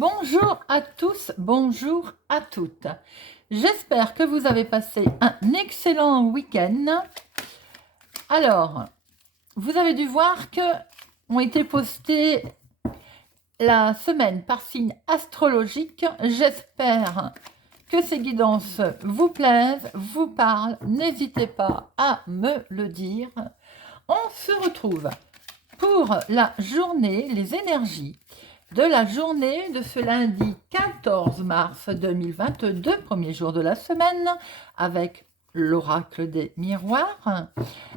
Bonjour à tous, bonjour à toutes. J'espère que vous avez passé un excellent week-end. Alors, vous avez dû voir que ont été postés la semaine par signe astrologique. J'espère que ces guidances vous plaisent, vous parlent. N'hésitez pas à me le dire. On se retrouve pour la journée, les énergies de la journée de ce lundi 14 mars 2022, premier jour de la semaine, avec l'oracle des miroirs.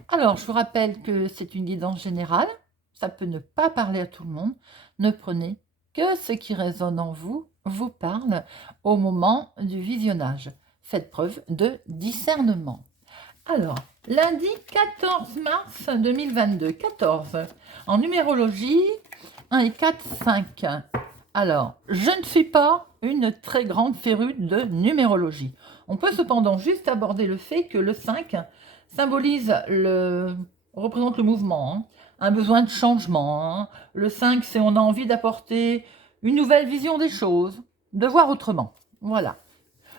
Alors, je vous rappelle que c'est une guidance générale, ça peut ne pas parler à tout le monde. Ne prenez que ce qui résonne en vous, vous parle au moment du visionnage. Faites preuve de discernement. Alors, lundi 14 mars 2022, 14, en numérologie, 1 et 4, 5. Alors, je ne suis pas une très grande férue de numérologie. On peut cependant juste aborder le fait que le 5 représente le mouvement, hein, un besoin de changement. Hein. Le 5, c'est on a envie d'apporter une nouvelle vision des choses, de voir autrement. Voilà.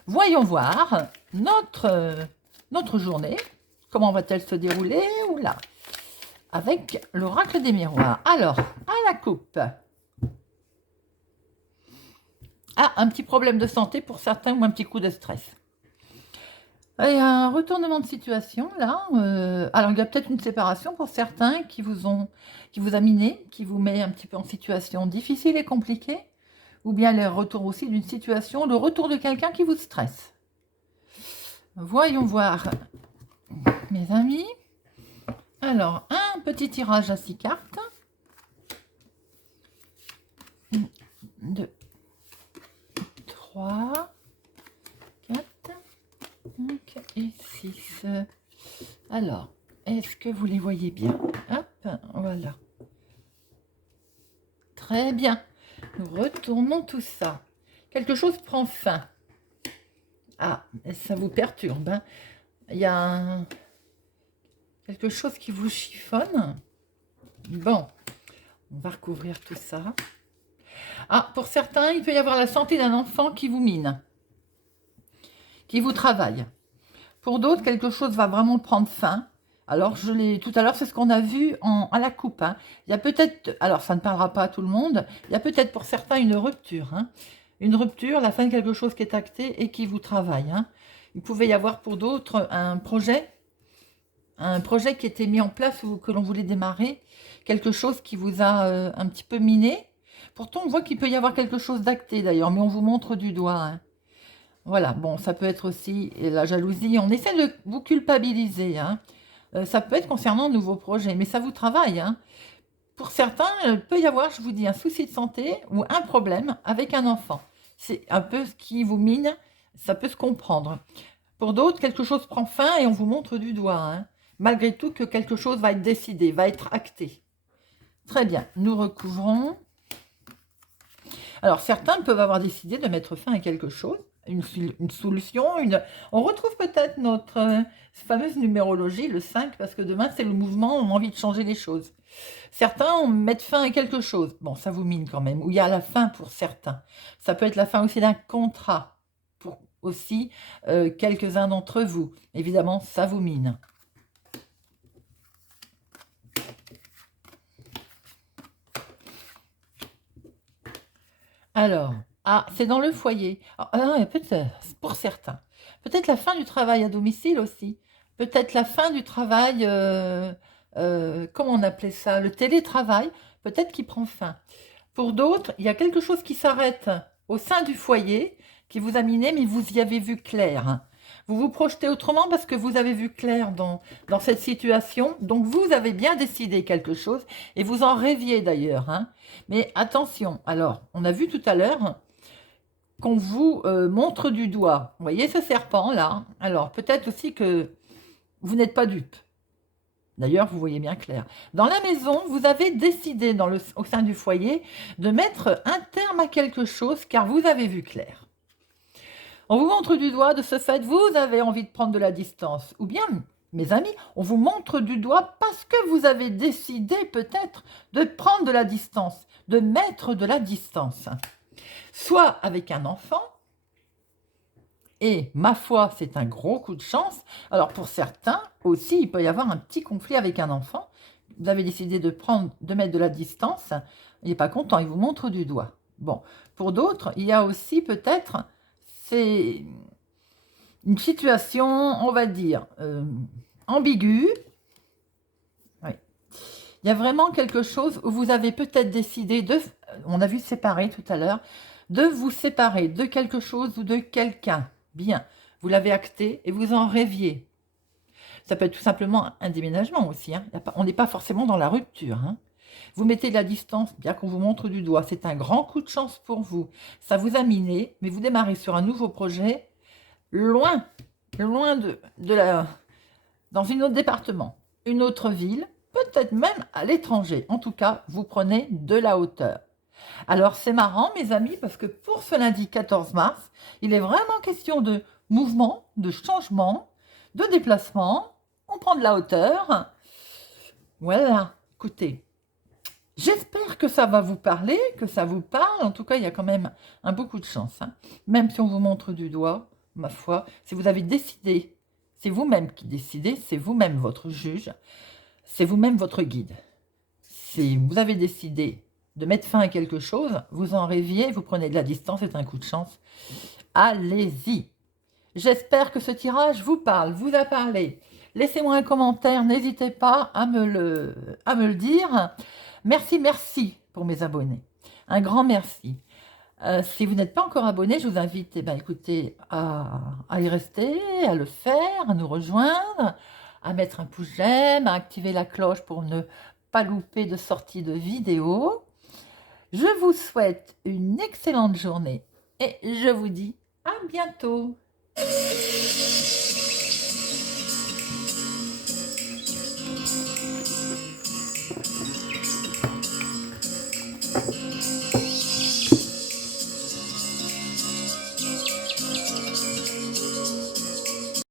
Voyons voir notre journée. Comment va-t-elle se dérouler? Oula, avec l'oracle des miroirs. Alors, à la coupe. Ah, un petit problème de santé pour certains ou un petit coup de stress. Il y a un retournement de situation là. Alors, il y a peut-être une séparation pour certains qui vous a miné, qui vous met un petit peu en situation difficile et compliquée. Ou bien le retour aussi d'une situation, le retour de quelqu'un qui vous stresse. Voyons voir, mes amis. Alors, un petit tirage à 6 cartes. 1, 2, 3, 4, 5 et 6. Alors, est-ce que vous les voyez bien? Hop, voilà. Très bien. Nous retournons tout ça. Quelque chose prend fin. Ah, ça vous perturbe. Hein? Il y a quelque chose qui vous chiffonne. Bon, on va recouvrir tout ça. Ah, pour certains, il peut y avoir la santé d'un enfant qui vous mine, qui vous travaille. Pour d'autres, quelque chose va vraiment prendre fin. Alors, tout à l'heure, c'est ce qu'on a vu à la coupe. Hein. Il y a peut-être, alors ça ne parlera pas à tout le monde, il y a peut-être pour certains une rupture. Hein. Une rupture, la fin de quelque chose qui est acté et qui vous travaille. Hein. Il pouvait y avoir pour d'autres un projet qui était mis en place ou que l'on voulait démarrer, quelque chose qui vous a un petit peu miné. Pourtant, on voit qu'il peut y avoir quelque chose d'acté d'ailleurs, mais on vous montre du doigt. Hein. Voilà, bon, ça peut être aussi la jalousie. On essaie de vous culpabiliser. Hein. Ça peut être concernant un nouveau projet, mais ça vous travaille. Hein. Pour certains, il peut y avoir, je vous dis, un souci de santé ou un problème avec un enfant. C'est un peu ce qui vous mine, ça peut se comprendre. Pour d'autres, quelque chose prend fin et on vous montre du doigt. Hein. Malgré tout que quelque chose va être décidé, va être acté. Très bien, nous recouvrons. Alors, certains peuvent avoir décidé de mettre fin à quelque chose, une solution, on retrouve peut-être notre fameuse numérologie, le 5, parce que demain, c'est le mouvement, on a envie de changer les choses. Certains mettent fin à quelque chose. Bon, ça vous mine quand même, ou il y a la fin pour certains. Ça peut être la fin aussi d'un contrat, pour aussi quelques-uns d'entre vous. Évidemment, ça vous mine. Alors, ah, c'est dans le foyer. Peut-être pour certains. Peut-être la fin du travail à domicile aussi. Peut-être la fin du travail, comment on appelait ça? Le télétravail, peut-être qui prend fin. Pour d'autres, il y a quelque chose qui s'arrête au sein du foyer, qui vous a miné, mais vous y avez vu clair. Vous vous projetez autrement parce que vous avez vu clair dans cette situation. Donc, vous avez bien décidé quelque chose et vous en rêviez d'ailleurs. Hein. Mais attention, alors, on a vu tout à l'heure qu'on vous montre du doigt. Vous voyez ce serpent là? Alors, peut-être aussi que vous n'êtes pas dupe. D'ailleurs, vous voyez bien clair. Dans la maison, vous avez décidé au sein du foyer de mettre un terme à quelque chose car vous avez vu clair. On vous montre du doigt, de ce fait, vous avez envie de prendre de la distance. Ou bien, mes amis, on vous montre du doigt parce que vous avez décidé peut-être de prendre de la distance, de mettre de la distance. soit avec un enfant, et ma foi, c'est un gros coup de chance. Alors pour certains aussi, il peut y avoir un petit conflit avec un enfant. Vous avez décidé de mettre de la distance, il n'est pas content, il vous montre du doigt. Bon, pour d'autres, il y a aussi peut-être, c'est une situation, on va dire, ambiguë. Oui. Il y a vraiment quelque chose où vous avez peut-être décidé de, on a vu séparer tout à l'heure, de vous séparer de quelque chose ou de quelqu'un. Bien, vous l'avez acté et vous en rêviez. Ça peut être tout simplement un déménagement aussi. Hein. On n'est pas forcément dans la rupture. Hein. Vous mettez de la distance, bien qu'on vous montre du doigt. C'est un grand coup de chance pour vous. Ça vous a miné, mais vous démarrez sur un nouveau projet, loin dans un autre département, une autre ville, peut-être même à l'étranger. En tout cas, vous prenez de la hauteur. Alors c'est marrant mes amis, parce que pour ce lundi 14 mars, il est vraiment question de mouvement, de changement, de déplacement. On prend de la hauteur. Voilà, écoutez, j'espère que ça va vous parler, que ça vous parle. En tout cas, il y a quand même un beaucoup de chance. Hein. Même si on vous montre du doigt, ma foi, si vous avez décidé, c'est vous-même qui décidez, c'est vous-même votre juge, c'est vous-même votre guide. Si vous avez décidé de mettre fin à quelque chose, vous en rêviez, vous prenez de la distance, c'est un coup de chance. Allez-y. J'espère que ce tirage vous parle, vous a parlé. Laissez-moi un commentaire, n'hésitez pas à me le dire. Merci, merci pour mes abonnés. Un grand merci. Si vous n'êtes pas encore abonné, je vous invite écoutez, à y rester, à le faire, à nous rejoindre, à mettre un pouce j'aime, à activer la cloche pour ne pas louper de sortie de vidéo. Je vous souhaite une excellente journée et je vous dis à bientôt.